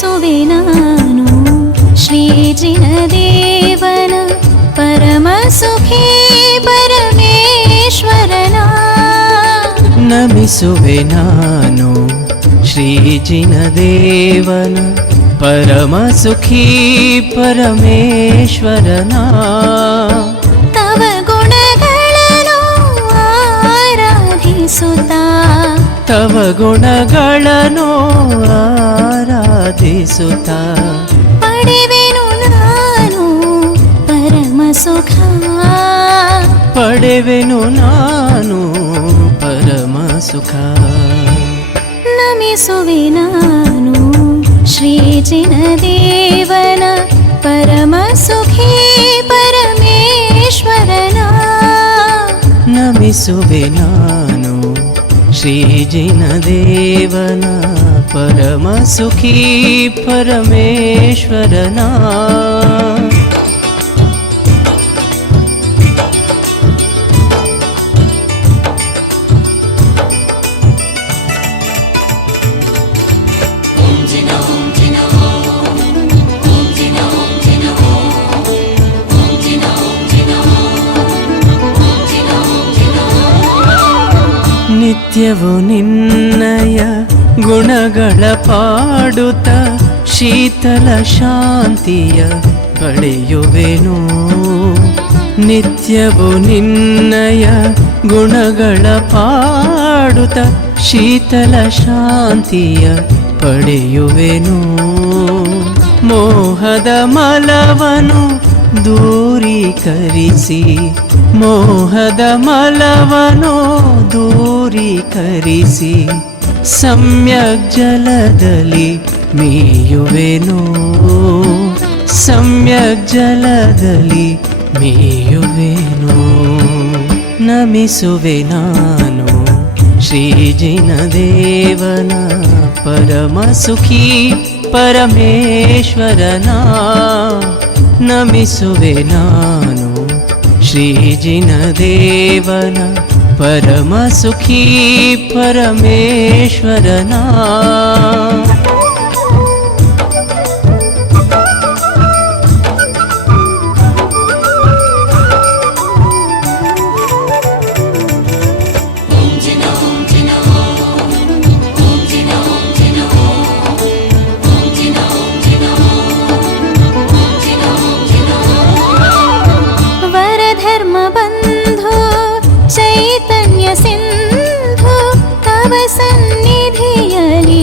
ನಮಿಸುವೆ ನಾನು ಶ್ರೀ ಜಿನದೇವನ ಪರಮ ಸುಖಿ ಪರಮೇಶ್ವರನ. ನಮಿಸುವೆ ನಾನು ಶ್ರೀ ಜಿನದೇವನ ಪರಮ ಸುಖಿ ಪರಮೇಶ್ವರನ. ತವ ಗುಣಗಳನ್ನು ಆರಾಧಿಸುತ್ತಾ ತವ ಗುಣಗಳನ್ನು ಆರಾಧಿಸುತ್ತಾ ಪಡೆವೆನು ನಾನು ಪರಮ ಸುಖ. ಪಡೆವೆನು ನಾನು ಪರಮ ಸುಖ. ನಮಿಸುವೆ ನಾನು ಶ್ರೀ ಜಿನದೇವನ ಪರಮ ಸುಖಿ ಪರಮೇಶ್ವರನ. ನಮಿಸುವೆ ನಾನು ಶ್ರೀ ಜಿನದೇವನ ಪರಮ ಸುಖಿ ಪರಮೇಶ್ವರನ. ನಿತ್ಯವೂ ನಿನ್ನಯ ಗುಣಗಳ ಪಾಡುತ್ತ ಶೀತಲ ಶಾಂತಿಯ ಪಡೆಯುವೆನು. ನಿತ್ಯವೂ ನಿನ್ನಯ ಗುಣಗಳ ಪಾಡುತ್ತ ಶೀತಲ ಶಾಂತಿಯ ಪಡೆಯುವೆನು. ಮೋಹದ ಮಲವನು ದೂರೀಕರಿಸಿ ಮೋಹದ ಮಲವನು ದೂರೀಕರಿಸಿ ಸಮ್ಯಕ್ ಜಲದಲ್ಲಿ ಮೀಯುವೆನು. ಸಮ್ಯಕ್ ಜಲದಲ್ಲಿ ಮೀಯುವೆನು. ನಮಿಸುವೆ ನಾನು ಶ್ರೀ ಜಿನದೇವನ ಪರಮ ಸುಖಿ ಪರಮೇಶ್ವರನ. ನಮಿಸುವೆ ನಾನು ಶ್ರೀ ಜಿನದೇವನ ಪರಮ ಸುಖಿ ಪರಮೇಶ್ವರನ. ಚೈತನ್ಯ ಸಿಂಧು ತವ ಸನ್ನಿಧಿಯಲಿ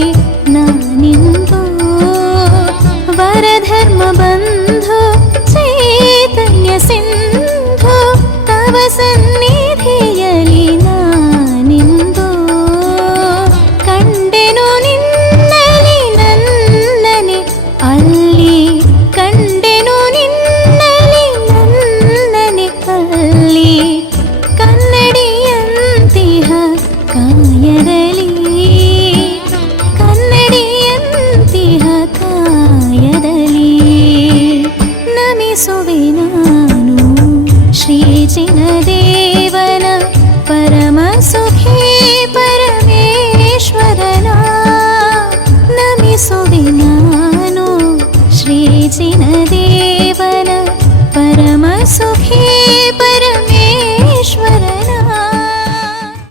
ನಾನಿಂದು. ವರಧರ್ಮ ಬಂಧು ಚೈತನ್ಯ ಸಿಂಧು ತವ ಸನ್ನಿಧಿಯಲಿ ನಾನಿಂದು. ಕಂಡೆನು ನಿನ್ನಲಿ ನನ್ನನೆ ಅಲ್ಲಿ ಕಂಡೆನು ನಿನ್ನಲಿ ನನ್ನನೆ ಅಲ್ಲಿ. ಕನ್ನಡಿಯಂತಿಹ ಕಾಯದಲ್ಲಿ ಕನ್ನಡಿಯಂತಿಹ ಕಾಯದಲ್ಲಿ. ನಮಿಸುವೆ ನಾನು ಶ್ರೀ ಜಿನದೇವನ ಪರಮ ಸುಖಿ ಪರಮೇಶ್ವರನ. ನಮಿಸುವೆ ನಾನು ಶ್ರೀ ಜಿನದೇವನ ಪರಮ ಸುಖಿ